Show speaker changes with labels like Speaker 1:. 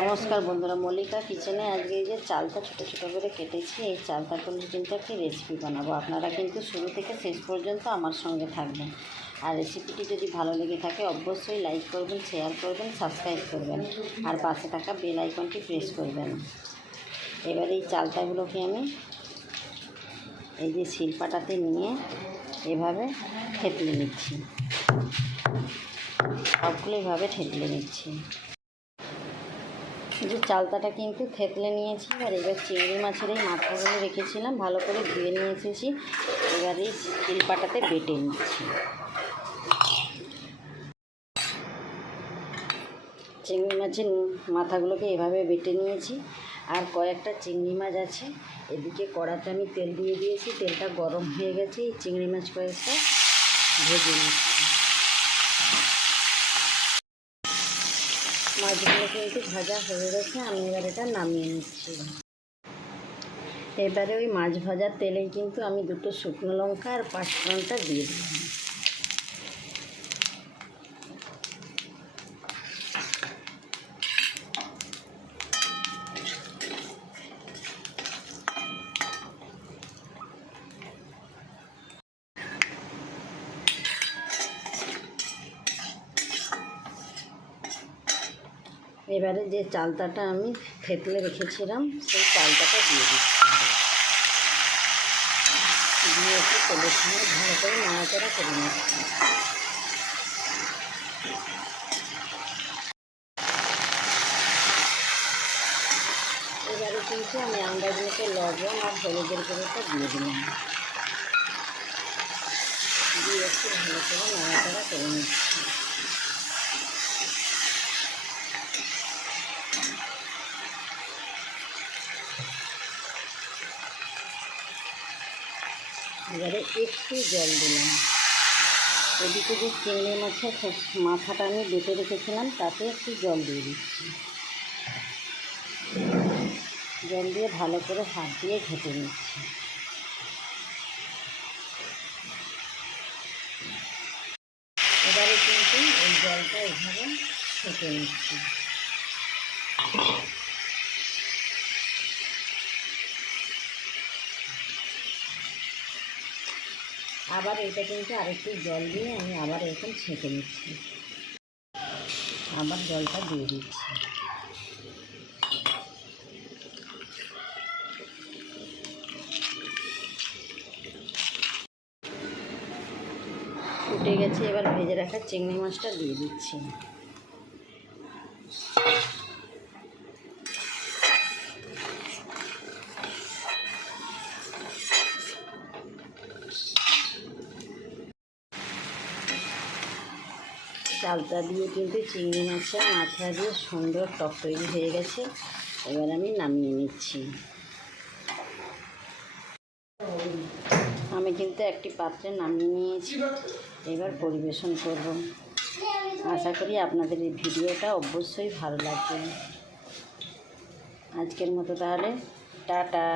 Speaker 1: নমস্কার বন্ধুরা, মল্লিকা কিচেনে আজকে এই যে চালটা ছোটো ছোটো করে কেটেছি, এই চালটা করলে কিন্তু একটি রেসিপি বানাবো। আপনারা কিন্তু শুরু থেকে শেষ পর্যন্ত আমার সঙ্গে থাকবেন। আর রেসিপিটি যদি ভালো লেগে থাকে, অবশ্যই লাইক করবেন শেয়ার করবেন সাবস্ক্রাইব করবেন। আর পাশে থাকা বেল আইকনটি প্রেস করবেন। এবার এই চালটাগুলোকে আমি এই যে শিল্পাটাতে নিয়ে এভাবে থেতলে নিচ্ছি। সবগুলো এভাবে থেতলে নিচ্ছি। যে চালতাটা কিন্তু থেতলে নিয়েছি, আর এবার চিংড়ি মাছের এই মাথাগুলো রেখেছিলাম, ভালো করে ধুয়ে নিয়ে এসেছি। এবার এই শিলপাটাতে বেটে নিচ্ছি। চিংড়ি মাছের মাথাগুলোকে এভাবে বেটে নিয়েছি, আর কয়েকটা চিংড়ি মাছ আছে। এদিকে কড়াতে আমি তেল দিয়ে দিয়েছি, তেলটা গরম হয়ে গেছে, এই চিংড়ি মাছ কয়েকটা ভেজে নিচ্ছি। মাছগুলো কিন্তু ভাজা হয়ে গেছে, আমি এবার এটা নামিয়ে নিচ্ছি। এবারে ওই মাছ ভাজার তেলেই কিন্তু আমি দুটো শুকনো লঙ্কা আর পাঁচ পাঁচফোড়নটা দিয়ে দিলাম। এবারে যে চালতাটা আমি থেতলে রেখেছিলাম, সেই চালতাটা দিয়ে দিচ্ছি। দিয়ে একটু তেলের সঙ্গে ভালো করে নাড়াচাড়া করে নিচ্ছি। এবারে কিন্তু আমি আন্দাজ মতো লবণ আর হলুদের গুঁড়োটা দিয়ে দিলাম। দিয়ে একটু ভালো করে নাড়াচাড়া করে নিচ্ছি। এবারে একটু জল দিলাম। এদিকে যে চিংড়ি মাছের মাথাটা আমি বেটে রেখেছিলাম, তাতে একটু জল দিয়ে দিচ্ছি। জল দিয়ে ভালো করে হাত দিয়ে ঘেটে নিচ্ছি। এবারে কিন্তু এই জলটা এভাবে ছেঁকে নিচ্ছি। আবার এটা কিন্তু আরেকটু জল দিয়ে আমি আবার এরকম ছেঁকে নিচ্ছি। আবার জলটা দিয়ে দিচ্ছি। ফুটে গেছে, এবার ভেজে রাখা চিংড়ি মাছটা দিয়ে দিচ্ছি। চালটা দিয়ে কিন্তু চিংড়ি মাছের মাথা দিয়ে সুন্দর টক তৈরি হয়ে গেছে। এবার আমি নামিয়ে নিচ্ছি। আমি কিন্তু একটি পাত্রে নামিয়ে নিয়েছি। এবার পরিবেশন করব। আশা করি আপনাদের এই ভিডিওটা অবশ্যই ভালো লাগবে। আজকের মতো তাহলে, টাটা।